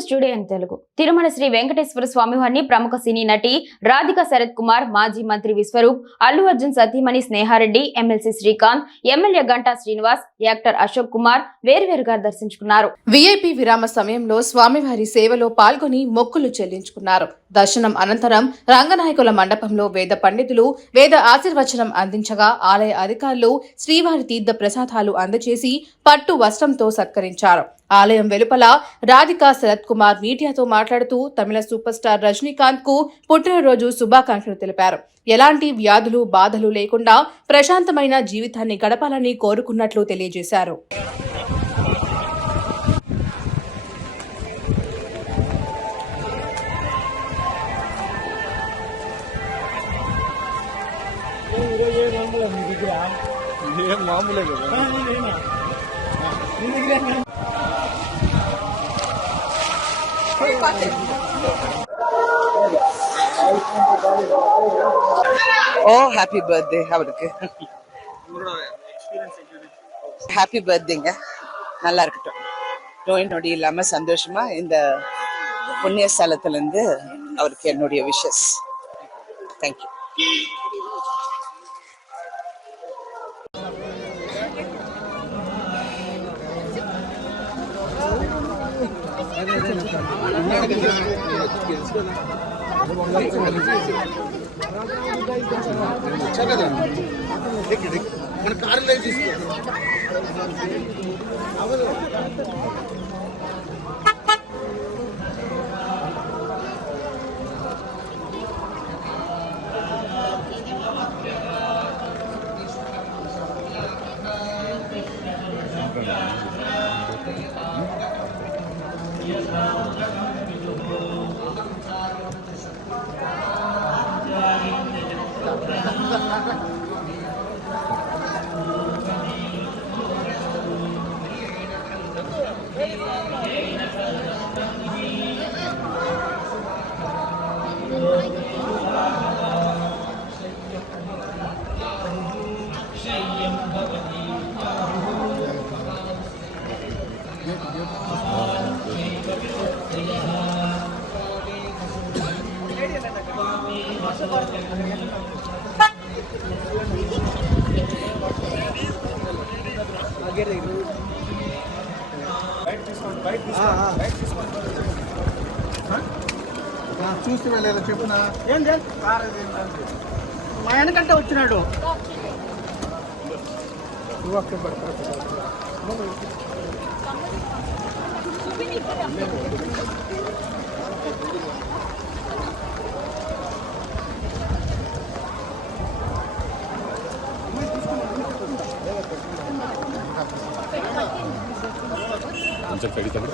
News today Telugu. Tirumala Shri Venkateswara స్వామివారిని ప్రముఖ సినీ నటి రాధిక శరత్ కుమార్ మాజీ మంత్రి విశ్వరూప్ అల్లు అర్జున్ సతీమణి Sneha Reddy MLC Srikanth MLA Ganta Srinivas actor Ashok Kumar వేర్వేరుగా దర్శించుకున్నారు. విఐపి విరామ సమయంలో స్వామివారి సేవలో పాల్గొని మొక్కులు చెల్లించుకున్నారు. దర్శనం అనంతరం రంగనాయకుల మండపంలో వేద పండితులు వేద ఆశీర్వచనం అందించగా ఆలయ అధికారులు శ్రీవారి తీర్థ ప్రసాదాలు అందజేసి పట్టు వస్త్రంతో సత్కరించారు. ఆలయం వెలుపల రాధికా శరత్ కుమార్ మీడియాతో మాట్లాడుతూ తమిళ సూపర్ స్టార్ రజనీకాంత్కు పుట్టినరోజు శుభాకాంక్షలు తెలిపారు. ఎలాంటి వ్యాధులు బాధలు లేకుండా ప్రశాంతమైన జీవితాన్ని గడపాలని కోరుకున్నట్లు తెలియజేశారు. మామూలే కదా. ஓ ஹாப்பி பர்த்டே அவருக்கு. ஹாப்பி பர்த்டேங்க நல்லா இருக்கட்டும். நோய் நொடி இல்லாம சந்தோஷமா இந்த புண்ணிய ஸ்தலத்துல இருந்து அவருக்கு என்னுடைய விஷஸ் தேங்க்யூ మన కారు కారులో తీసుకో చూస్తే వెళ్ళేలా చెప్పునా ఏం? మా వెనకంటే వచ్చినాడు నువ్వు అక్కడ तुमच्या फेडीत आलं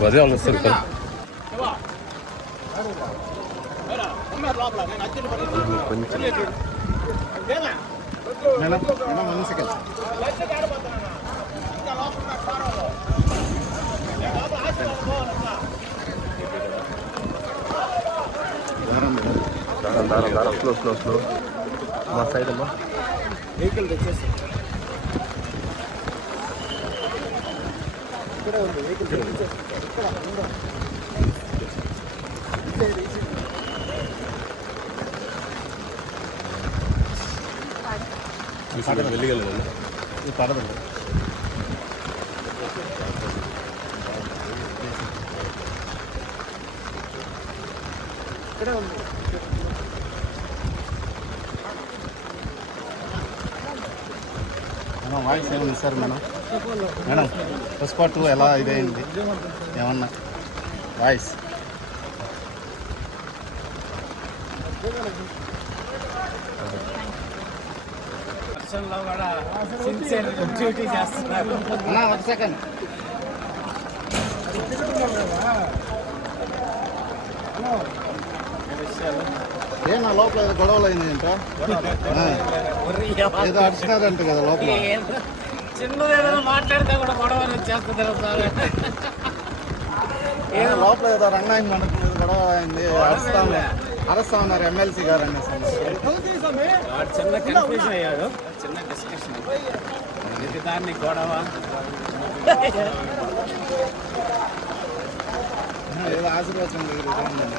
बरे आलं सर का पण దారం దారం దారం స్లో స్లో స్లో మా సైడ్ అమ్మా వెహికల్ తెచ్చేసి ఇక్కడే ఉంది వెహికల్ తెచ్చేసి ఇక్కడ ఉందా? ఇదే, ఇదే. వెళ్ళగలండి ఇది పడదండి ఇక్కడే ఉంది. మేడం వాయిస్ ఏమైనా ఇస్తారు మేడం మేడం పుష్ప టూ ఎలా ఇదైంది? ఏమన్నా? వాయిస్. ఒక సెకండ్ నా లోపల ఏదో గొడవలు అయింది ఏంటో ఏదో అడిచినారంట కదా లోపల. చిన్నది ఏదైనా మాట్లాడితే కూడా గొడవ వచ్చేస్తుంది సార్ ఏదో లోపల ఏదో రంగాయం ఏదో గొడవ అయింది అరుస్తా ఉన్నారు అరుస్తా ఉన్నారు ఎమ్మెల్సీ గారు వాడు చిన్న కన్ఫ్యూజన్ అయ్యాడు. చిన్న డిస్కషన్ ఇది దాన్ని గొడవ. ఆశీర్వచనం దగ్గర ఏదో ఉందండి.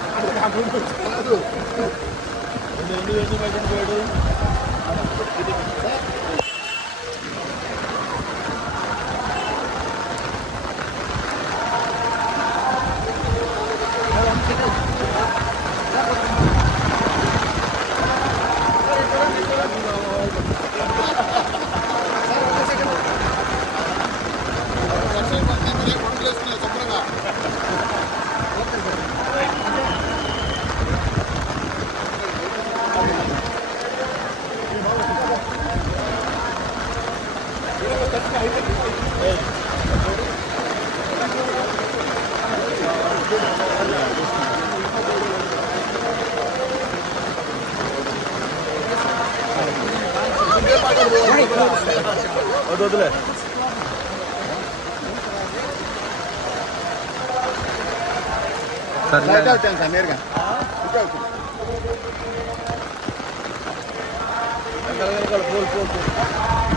లైట్ అవుతాను పోయాడు போல போல் போல் போல்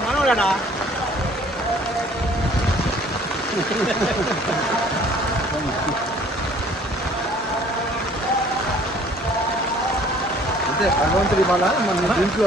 మనోడనా అంటే భగవంతుడి మన దీంట్లో